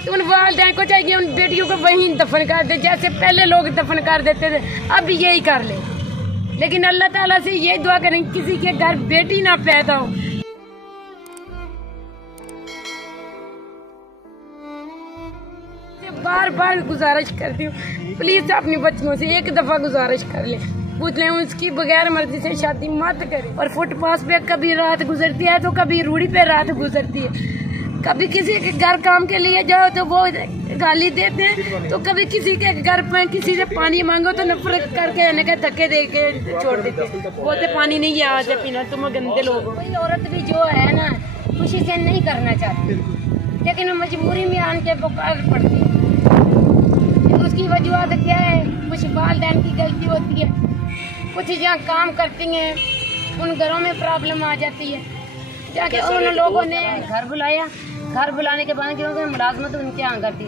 तो उन वालिदैन को चाहिए उन बेटियों को वहीं दफन कर दे, जैसे पहले लोग दफन कर देते थे, अब यही कर ले। लेकिन अल्लाह ताला से ये दुआ करें किसी के घर बेटी ना पैदा हो। बार बार गुजारिश करती हूँ, प्लीज अपनी बच्चियों से एक दफा गुजारिश कर ले, पूछ लें उसकी बगैर मर्जी से शादी मत करें। और फुटपाथ पे कभी रात गुजरती है तो कभी रूढ़ी पे रात गुजरती है, कभी किसी के घर काम के लिए जाओ तो वो गाली देते हैं, तो कभी किसी के घर पे किसी से पानी मांगो तो नफरत करके आने के धक्के दे के छोड़ देते, बोलते पानी नहीं यहाँ से पीना, तुम गंदे लोग हो। कोई औरत भी जो है ना खुशी से नहीं करना चाहती, लेकिन मजबूरी में आन के पुकार पड़ती है। उसकी वजूहत क्या है, कुछ वालिदैन की गलती होती है, कुछ जहाँ काम करती हैं उन घरों में प्रॉब्लम आ जाती है। जाके उन लोगों ने घर बुलाया, घर बुलाने के बाद क्योंकि मुलाजमत उनके यहाँ कर दी,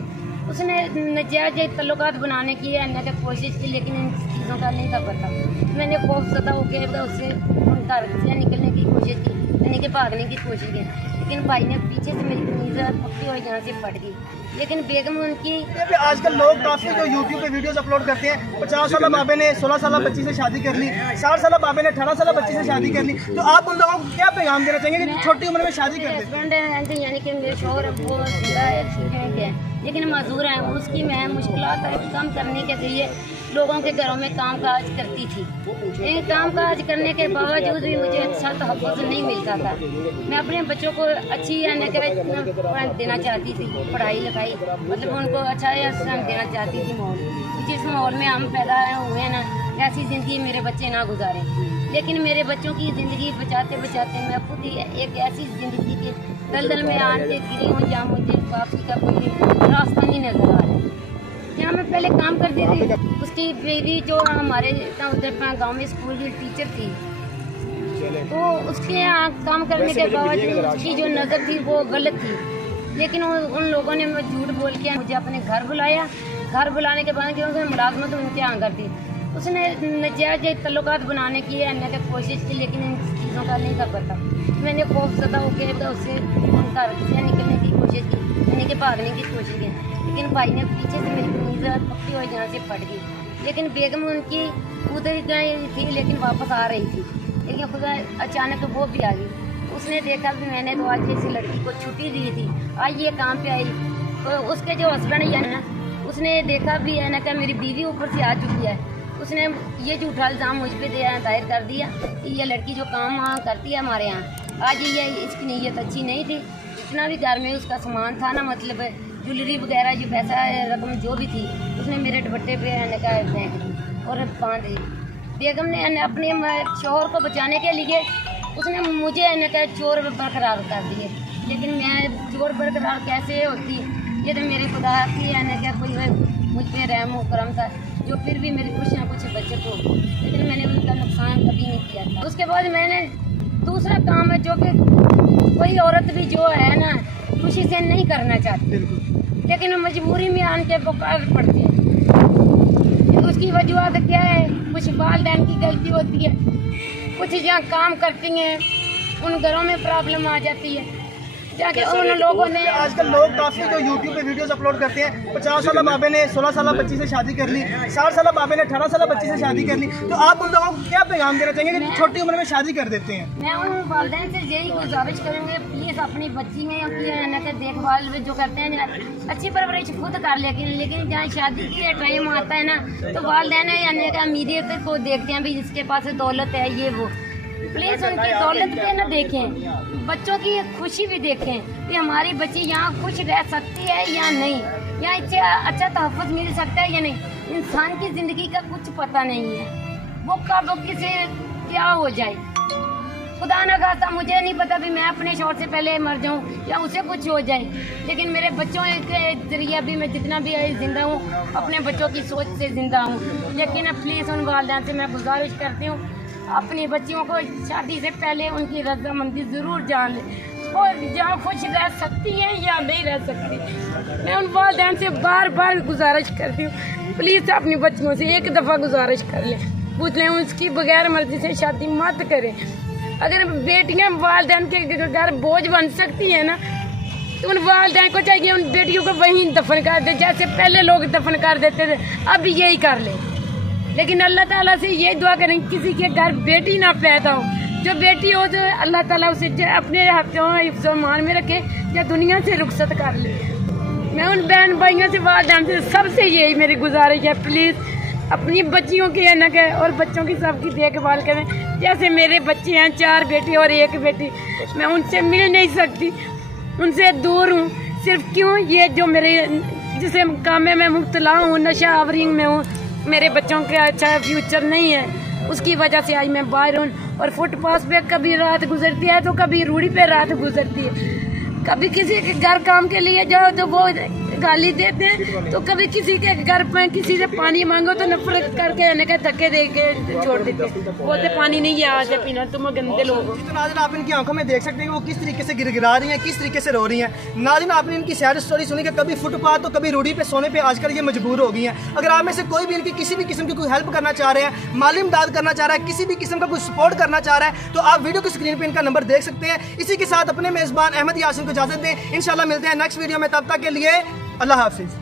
उसने नजायज तल्लुकात बनाने की है कोशिश की, लेकिन इन चीज़ों का नहीं था पता। मैंने खौफजदा होकर उससे घर से निकलने की कोशिश की, यानी कि भागने की कोशिश की, लेकिन भाई ने पीछे से मेरी कमीज पकड़ी हुई यहाँ से फट गई। लेकिन बेगम उनकी आजकल लोग काफी जो यूट्यूब पे वीडियोस अपलोड करते हैं, 50 साल बाबे ने 16 साल बच्ची से शादी कर ली, 60 साल बाबे ने 18 साल बच्ची से शादी कर ली, तो आप उन लोगों को क्या पैगाम देना चाहेंगे कि छोटी उम्र में शादी कर हस्बैंड यानी कि मेरे शौहर वो है लेकिन मजदूर है, उसकी मैं मुश्किलात कम करने के लिए लोगों के घरों में काम काज करती थी। लेकिन काम काज करने के बावजूद भी मुझे अच्छा तहफ़्फ़ुज़ नहीं मिलता था। मैं अपने बच्चों को अच्छी देना चाहती थी, पढ़ाई लिखाई मतलब उनको अच्छा देना चाहती थी। माहौल जिस माहौल में हम पैदा हुए ना, ऐसी ज़िंदगी मेरे बच्चे ना गुजारें। लेकिन मेरे बच्चों की ज़िंदगी बचाते बचाते मैं खुद ही एक ऐसी ज़िंदगी के दलदल में आने गिरी हूँ जहाँ मुझे वापसी का कोई रास्ता नहीं नजर आ रहा है। जहाँ मैं पहले काम करती थी, उसकी बेबी जो हमारे उधर गांव में स्कूल की टीचर थी, तो उसके यहाँ काम करने के बावजूद उसकी जो नज़र थी वो गलत थी। लेकिन उन लोगों ने मुझे झूठ बोल के मुझे अपने घर बुलाया, घर बुलाने के बाद क्योंकि मुलाजमत उनके यहाँ कर दी, उसने नजायज तल्लुकात बनाने की है कोशिश की, लेकिन इन चीज़ों का नहीं था पता। मैंने खौफजदा होकर उससे घर से निकलने की कोशिश की, यानी कि भागने की कोशिश की, लेकिन भाई ने पीछे से मेरी कमीज पकड़ी हुई यहाँ से फट गई। लेकिन बेगम उनकी उधर गई थी, लेकिन वापस आ रही थी, लेकिन खुदा अचानक वो भी आ गई। उसने देखा कि मैंने तो आज इस लड़की को छुट्टी दी थी, आज ये काम पे आई, तो उसके जो हस्बैंड है ना, उसने देखा भी है ना कि मेरी बीवी ऊपर से आ चुकी है, उसने ये झूठा इल्ज़ाम मुझ पर दायर कर दिया कि ये लड़की जो काम वहाँ करती है हमारे यहाँ, आज ये इसकी नीयत अच्छी नहीं थी। जितना भी घर में उसका सामान था ना, मतलब ज्वेलरी वगैरह जो पैसा रकम जो भी थी, उसने मेरे दुपट्टे पे आने का फेंक और बांध दी। बेगम ने अपने शौहर को बचाने के लिए उसने मुझे आने का चोर बरकरार कर दिए। लेकिन मैं चोर बरकरार कैसे होती, ये तो मेरे खुदा की आने का कोई मुझ पर रहम करम था, जो फिर भी मेरे कुछ ना कुछ बच्चे को, लेकिन मैंने उनका नुकसान कभी नहीं किया था। उसके बाद मैंने दूसरा काम है जो कि कोई औरत भी जो है ना खुशी से नहीं करना चाहती, लेकिन मजबूरी में आन के पुकार पड़ती है। उसकी वजूहत क्या है, कुछ वालिदैन की गलती होती है, कुछ जहाँ काम करती हैं उन घरों में प्रॉब्लम आ जाती है। जाके उन लोगों ने आजकल लोग काफी जो यूट्यूब पे वीडियोस अपलोड करते हैं, 50 साल बाबे ने 16 साल बच्ची से शादी कर ली, 60 साल बाबे ने 18 साल बच्ची से शादी कर ली, तो आप उन लोगों को क्या पैगाम देना चाहेंगे कि छोटी उम्र में शादी कर देते हैं? मैं उन वालिदैन से यही गुजारिश करूँगी, प्लीज़ अपनी बच्ची में अपनी देखभाल जो करते हैं अच्छी परवरिश खुद कर, लेकिन जहाँ शादी की टाइम आता है ना, तो वालिदैन यानी कि अमीरियत को देखते हैं, भी जिसके पास दौलत है ये वो, प्लीज़ उनकी दौलत पे न देखें, बच्चों की खुशी भी देखें कि हमारी बच्ची यहाँ खुश रह सकती है या नहीं, यहाँ अच्छा तहफ़्फ़ुज़ मिल सकता है या नहीं। इंसान की ज़िंदगी का कुछ पता नहीं है, वो कब किसे क्या हो जाए, खुदा न खास्ता। मुझे नहीं पता भी मैं अपने शौहर से पहले मर जाऊँ या उसे कुछ हो जाए, लेकिन मेरे बच्चों के जरिए भी मैं जितना भी ज़िंदा हूँ अपने बच्चों की सोच से ज़िंदा हूँ। लेकिन प्लीज़ उन वालिदैन से मैं गुजारिश करती हूँ, अपनी बच्चियों को शादी से पहले उनकी रजामंदी ज़रूर जान लें, और जहाँ खुश रह सकती हैं या नहीं रह सकती। मैं उन वालिदैन से बार बार गुजारिश करती हूँ, प्लीज़ अपनी बच्चियों से एक दफ़ा गुजारिश कर लें, पूछ लें उसकी बगैर मर्जी से शादी मत करें। अगर बेटियाँ वालिदैन के घर बोझ बन सकती हैं ना, तो उन वालिदैन को चाहिए उन बेटियों को वहीं दफन कर दे, जैसे पहले लोग दफन कर देते थे, अब यही कर ले। लेकिन अल्लाह ताला से यही दुआ करें किसी के घर बेटी ना पैदा हो, जो बेटी हो तो अल्लाह ताला उसे अपने हाथों मान में रखे या दुनिया से रुखसत कर ले। मैं उन बहन भाइयों से वालिदैन से सबसे यही मेरी गुजारिश है, प्लीज़ अपनी बच्चियों की है न के और बच्चों की सबकी देखभाल करें। जैसे मेरे बच्चे हैं 4 बेटे और 1 बेटी, मैं उनसे मिल नहीं सकती, उनसे दूर हूँ। सिर्फ क्यों ये जो मेरे जिसे काम में मैं मुब्तला हूँ, नशा आवरी में हूँ, मेरे बच्चों का अच्छा फ्यूचर नहीं है, उसकी वजह से आज मैं बाहर हूँ। और फुटपाथ पे कभी रात गुजरती है तो कभी रूढ़ी पे रात गुजरती है। कभी किसी के घर काम के लिए जाओ तो वो गाली देते हैं, तो कभी किसी के घर पर किसी से पानी मांगो तो नफरत करके आने के धक्के दे के छोड़ देते, बोलते पानी नहीं है यहाँ से पीना, तुम गंदे लोग हो। तो नाज़रीन आप इनकी आंखों में देख सकते हैं कि वो किस तरीके से गिड़गिड़ा रही हैं, किस तरीके से रो रही हैं। नाज़रीन आपने इनकी सैड स्टोरी सुनी कि कभी फुटपाथ तो कभी रूढ़ी पे सोने पे आजकल ये मजबूर हो गई हैं। अगर आप में से कोई भी इनकी किसी भी किस्म की कोई हेल्प करना चाह रहे हैं, माली इमदाद करना चाह रहा है, किसी भी किस्म का कोई सपोर्ट करना चाह रहा है, तो आप वीडियो की स्क्रीन पर इनका नंबर देख सकते हैं। इसी के साथ अपने मेज़बान अहमद यासीन को इजाज़त दें। इंशाल्लाह मिलते हैं नेक्स्ट वीडियो में, तब तक के लिए अल्लाह हाफिज़।